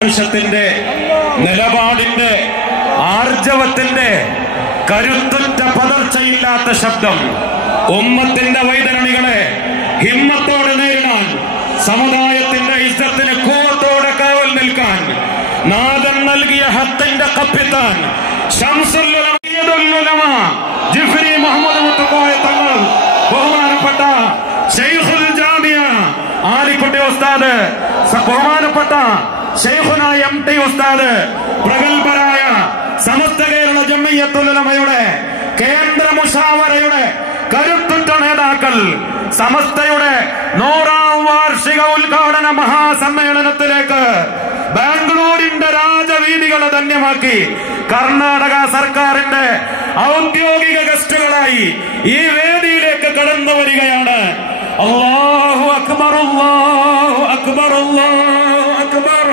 ത്തിന്റെ നിലപാടിന്റെ ആർജവത്തിന്റെ കരുത്തുറ്റ പതർച്ചയില്ലാത്ത ശബ്ദം ഉമ്മത്തിന്റെ വൈതരണികളെ ഹിമ്മത്തോടെ നേരിടാൻ, സമുദായത്തിന്റെ ഇസ്സത്തിന് കൂവത്തോടെ കാവൽ നിൽക്കാൻ നാദൻ നൽകിയ ഹത്തിന്റെ കപ്പിത്താൻ ശംസുൽ ഉലമ ജിഫ്രി മുഹമ്മദ് മുത്തുക്കോയ തങ്ങൾ, ബഹുമാനപ്പെട്ട ശൈഖുൽ ജാമിയ ആലിക്കുട്ടി ഉസ്താദ്, ബഹുമാനപ്പെട്ട ശൈഖുന MT ഉസ്താദ്, പ്രഗത്ഭരായ സമസ്ത കേരള ജംഇയ്യത്തുൽ ഉലമയുടെ കേന്ദ്ര മുശാവറയുടെ കരുത്തുറ്റ നേതാക്കൾ, സമസ്തയുടെ 100ാം വാർഷിക ഉദ്ഘാടന മഹാസമ്മേളനത്തിലേക്ക് ബാംഗ്ലൂരിന്റെ രാജവീതികളെ ധന്യമാക്കി കർണാടക സർക്കാരിന്റെ ഔദ്യോഗിക ഗസ്റ്റുകളായി ഈ വേദിയിലേക്ക് കടന്നു വരികയാണ്. അല്ലാഹു അക്ബർ, അല്ലാഹു അക്ബർ, അല്ലാഹു അക്ബർ,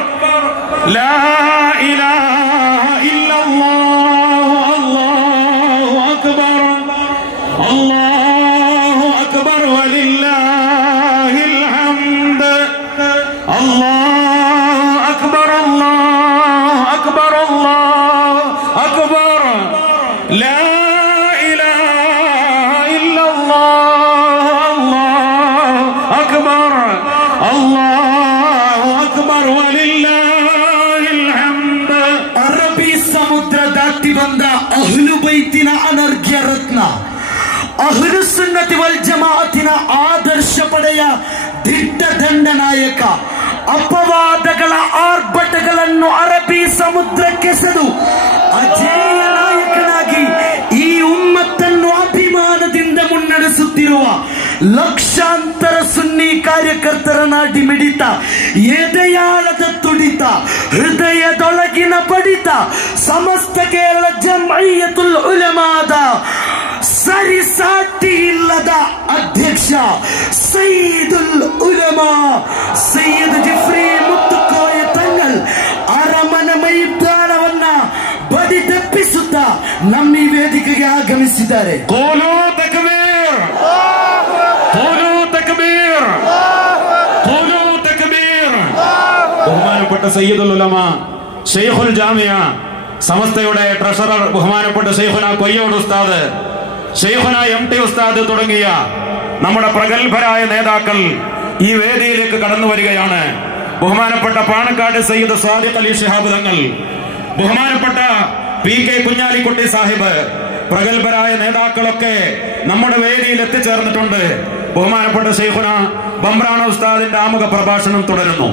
ലാ ഇലാഹ ഇല്ലല്ലാഹ്, അല്ലാഹു അക്ബർ, അല്ലാഹു അക്ബർ വലില്ലാഹിൽ ഹംദ്, അല്ലാഹു അക്ബർ, അല്ലാഹു അക്ബർ, അല്ലാഹു അക്ബർ, ലാ ಅನರ್ಘ್ಯರತ್ನ ಅಹ್ಲು ಸುನ್ನತಿ ವಲ್ ಜಮಾಅತಿನ ಆದರ್ಶ ಪಡೆಯ ದಿಟ್ಟ ದಂಡನಾಯಕ, ಅಪವಾದಗಳ ಆರ್ಭಟಗಳನ್ನು ಅರಬ್ಬಿ ಸಮುದ್ರಕ್ಕೆಸೆದು ಅಜೇಯ ನಾಯಕನಾಗಿ ಈ ಉಮ್ಮತ್ತನ್ನು ಅಭಿಮಾನದಿಂದ ಮುನ್ನಡೆಸುತ್ತಿರುವ ಲಕ್ಷಾಂತರ ಸುನ್ನಿ ಕಾರ್ಯಕರ್ತರ ನಾಡಿ ಮಿಡಿತ, ಎದೆಯಾಳದ ತುಡಿತ, ಹೃದಯದೊಳಗಿನ ಬಡಿತ, ಸಮಸ್ತ ಕೇರಳ ಜಂಇಯ್ಯತುಲ್ ಉಲಮಾದ ಸರಿಸಾಟಿ ಇಲ್ಲದ ಅಧ್ಯಕ್ಷ ಸಯ್ಯಿದುಲ್ ಉಲಮಾ ಸಯ್ಯದ್ ಜಿಫ್ರಿ ಮುತ್ತುಕೋಯ ತಂಗಲ್ ಅರಮನೆ ಮೈದಾನವನ್ನ ಬದಿ ತಪ್ಪಿಸುತ್ತಾ ನಮ್ಮ ಈ ವೇದಿಕೆಗೆ ಆಗಮಿಸಿದ್ದಾರೆ. ಕೋಲೋ ತಕ್ಬೀರ್, ಕೋಲೋ ತಕ್ಬೀರ್, ಕೋಲೋ ತಕ್ಬೀರ್. ബഹുമാനപ്പെട്ട സയ്യിദുൽ ഉലമ ശൈഖുൽ ജാമിയ സമസ്തയുടെ ട്രഷറർ ബഹുമാനപ്പെട്ട ശൈഖുന കൊയ്യോട് ഉസ്താദ്, ശൈഖുന MT ഉസ്താദ് തുടങ്ങിയ നമ്മുടെ പ്രഗത്ഭരായ നേതാക്കൾ ഈ വേദിയിലേക്ക് കടന്നു വരികയാണ്. ബഹുമാനപ്പെട്ട പാണക്കാട് സയ്യിദ് സാദിഖ് അലി ശിഹാബ് തങ്ങൾ, ബഹുമാനപ്പെട്ട PK കുഞ്ഞാലിക്കുട്ടി സാഹിബ്, പ്രഗത്ഭരായ നേതാക്കളൊക്കെ നമ്മുടെ വേദിയിൽ എത്തിച്ചേർന്നിട്ടുണ്ട്. ബഹുമാനപ്പെട്ട ശൈഖുന ബംബ്രാണ ഉസ്താദിന്റെ ആമുഖ പ്രഭാഷണം തുടരുന്നു.